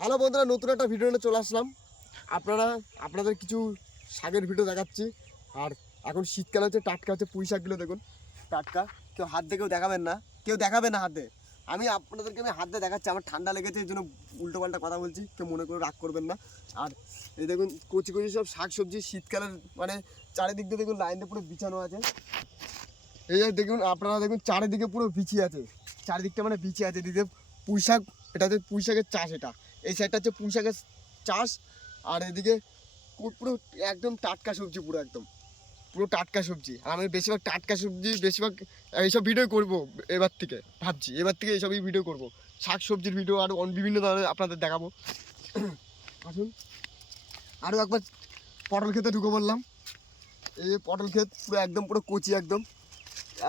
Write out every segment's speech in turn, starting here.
Hello বন্ধুরা, নতুন একটা ভিডিও নিয়ে চলে আসলাম। আপনাদের কিছু শাকের ভিডিও দেখাচ্ছি। আর এখন শীতকাল হচ্ছে, টাটকা হচ্ছে পুঁই শাকগুলো দেখুন, টাটকা। কেউ হাত দিয়ে দেখাবেন না, কেউ দেখাবে না হাতে। আমি হাত দিয়ে দেখাচ্ছি, আমার ঠান্ডা লেগেছে এই জন্য উল্টোপাল্টা কথা বলছি, কেউ মনে করে রাগ করবেন না। আর এই দেখুন কচি কচি সব শাক সবজি শীতকালের, মানে চারিদিক দিয়ে দেখুন লাইন দিয়ে পুরো বিছানো আছে। এই যে দেখুন, আপনারা দেখুন চারিদিকে পুরো বিছিয়ে আছে, চারিদিকটা মানে বিছিয়ে আছে। দিদি পুঁই শাক, এটা হচ্ছে পুঁই শাকের চাষ। এটা এই সাইডটা হচ্ছে পুঁই শাকের চাষ। আর এদিকে পুরো একদম টাটকা সবজি, পুরো টাটকা সবজি। আর আমি বেশিরভাগ টাটকা সবজি, বেশিরভাগ এইসব ভিডিও করব এবার থেকে, ভাবছি এবার থেকে এইসবই ভিডিও করব। শাক সবজির ভিডিও আর বিভিন্ন ধরনের আপনাদের দেখাবো। আসুন আরও একবার পটল ক্ষেতে ঢুকে বললাম। এই যে পটল ক্ষেত পুরো একদম পুরো কচি, একদম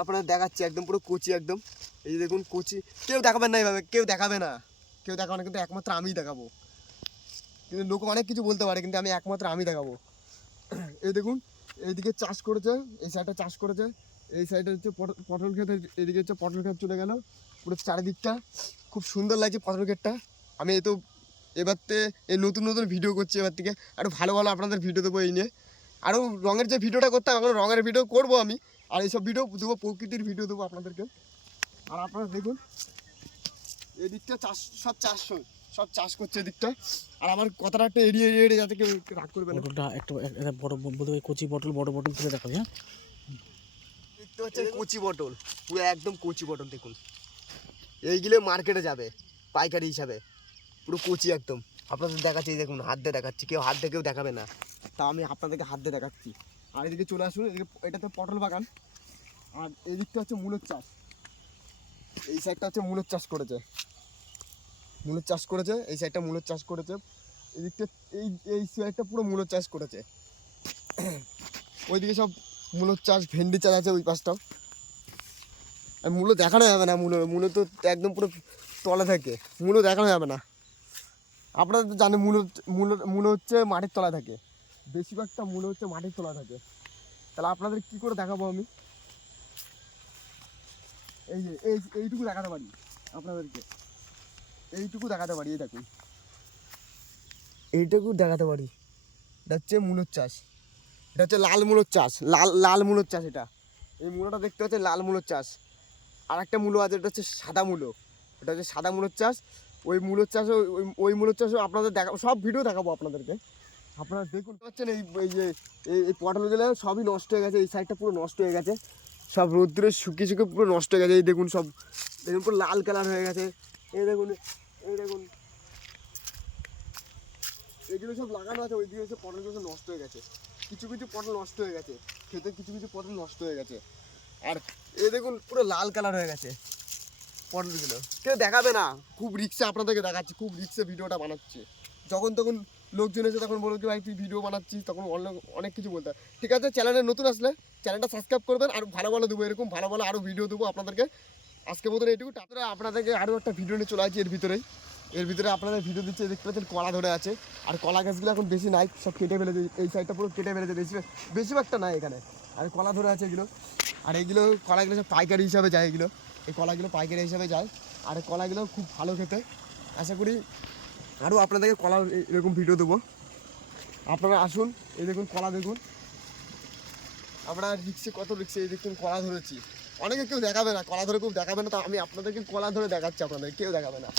আপনারা দেখাচ্ছি, একদম পুরো কচি একদম। এই যে দেখুন কচি, কেউ দেখাবেন না এইভাবে, কেউ দেখাবে না, কিন্তু একমাত্র আমিই দেখাবো। কিন্তু লোক অনেক কিছু বলতে পারে, কিন্তু একমাত্র আমি দেখাবো। এই দেখুন এইদিকে চাষ করেছে, এই সাইডটা চাষ করেছে, এই সাইডে হচ্ছে পটল ক্ষেত, এদিকে হচ্ছে পটল ক্ষেত চলে গেল। পুরো চারিদিকটা খুব সুন্দর লাগছে পটল ক্ষেতটা। আমি এই তো এবারতে এই নতুন নতুন ভিডিও করছি, এবার থেকে আরও ভালো ভালো আপনাদের ভিডিও দেবো এই নিয়ে। আরও রঙের যে ভিডিওটা করতাম, এখন রঙের ভিডিও করবো আমি। আর এইসব ভিডিও দেবো, প্রকৃতির ভিডিও দেবো আপনাদেরকে। আর আপনারা দেখুন এদিকটা সব চাষ করছে এদিকটা। আর আমার কথাটা একটা এড়িয়ে যাতে কেউ রাগ করবে না। পটলটা একটা বড় বলতে কচি পটল, বড় পটল তুলে দেখাবে। হ্যাঁ, দেখতে হচ্ছে কচি পটল, পুরো একদম কচি পটল। দেখুন এইগুলো মার্কেটে যাবে পাইকারি হিসাবে, পুরো কচি একদম। আপনাদের দেখাচ্ছি, দেখুন হাত দিয়ে দেখাচ্ছি, কেউ হাত দিয়ে কেউ দেখাবে না, তা আমি আপনাদেরকে হাত দিয়ে দেখাচ্ছি। আর এদিকে চলে আসুন, এদিকে এটাতে পটল বাগান। আর এদিকটা হচ্ছে মূলের চাষ, এই সাইডটা হচ্ছে মূলের চাষ করেছে, এই সাইডটা মূলের চাষ করেছে। এদিকটা এই সাইডটা পুরো মূলের চাষ করেছে। ওইদিকে সব মূলের চাষ, ভেন্ডি চাষ আছে ওই পাশটাও। আর মূলো দেখানো যাবে না, মূলো তো একদম পুরো তলা থাকে, মূলো দেখানো যাবে না। আপনারা তো জানেন মূলো হচ্ছে মাটির তলায় থাকে, বেশিরভাগটা মূলো হচ্ছে মাটির তলায় থাকে। তাহলে আপনাদের কি করে দেখাবো আমি? এই যে এইটুকু দেখাতে পারি আপনাদেরকে, এইটুকু দেখাতে পারি। এই দেখুন এইটুকু দেখাতে পারি। এটা হচ্ছে মূলোর চাষ, এটা হচ্ছে লাল মূলোর চাষ, লাল মূলোর চাষ। এটা এই মূলোটা দেখতে হচ্ছে লাল মূলোর চাষ। আর একটা মূলো আছে, এটা হচ্ছে সাদা মূলো, এটা হচ্ছে সাদা মূলোর চাষ। ওই মূলোর চাষও, ওই মূলোর চাষও আপনাদের দেখাবো, সব ভিডিও দেখাবো আপনাদেরকে। আপনারা দেখুন পাচ্ছেন এই যে এই পটলগুলো সবই নষ্ট হয়ে গেছে, এই সাইডটা পুরো নষ্ট হয়ে গেছে, সব রোদ্দুরে শুকিয়ে পুরো নষ্ট হয়ে গেছে। এই দেখুন সব, দেখুন পুরো লাল কালার হয়ে গেছে। এই দেখুন এগুলো সব লাগানো আছে, ওই দিকে পটলগুলো সব নষ্ট হয়ে গেছে, কিছু পটল নষ্ট হয়ে গেছে, খেতে কিছু পটল নষ্ট হয়ে গেছে। আর এই দেখুন পুরো লাল কালার হয়ে গেছে পটলগুলো, কেউ দেখাবে না। খুব রিক্সে আপনাদেরকে দেখাচ্ছি, খুব রিক্সে ভিডিওটা বানাচ্ছি। যখন তখন লোকজন এসে তখন বলবো কি ভাই তুই ভিডিও বানাচ্ছিস, তখন অনেক কিছু বলতে হয়। ঠিক আছে, চ্যানেলে নতুন আসলে চ্যানেলটা সাবস্ক্রাইব করবেন, আর ভালো ভালো দেবো, এরকম ভালো ভালো আরও ভিডিও দেবো আপনাদেরকে। আজকের মতন এইটুকু। তারপরে আপনাদেরকে আরও একটা ভিডিও নিয়ে চলে আসছি। এর ভিতরে আপনাদের ভিডিও দিচ্ছে, দেখতে পাচ্ছেন কলা ধরে আছে। আর কলা গাছগুলো এখন বেশি নাই, সব কেটে ফেলেছে, এই সাইডটা পুরো কেটে ফেলেছে, বেশিরভাগটা নাই এখানে। আর কলা ধরে আছে এগুলো, আর এইগুলো কলাগুলো সব পাইকারি হিসাবে যায়, এই কলাগুলো পাইকারি হিসাবে যায়। আর কলাগুলো খুব ভালো খেতে। আশা করি আরও আপনাদেরকে কলা এরকম ভিডিও দেবো। আপনারা আসুন, এই দেখুন কলা, দেখুন আমরা কত রিক্সে এই দেখুন কলা ধরেছি। অনেকে কেউ দেখাবে না, কলা ধরে কেউ দেখাবে না, তা আমি আপনাদেরকে কলা ধরে দেখাচ্ছি, আপনাদের কেউ দেখাবে না।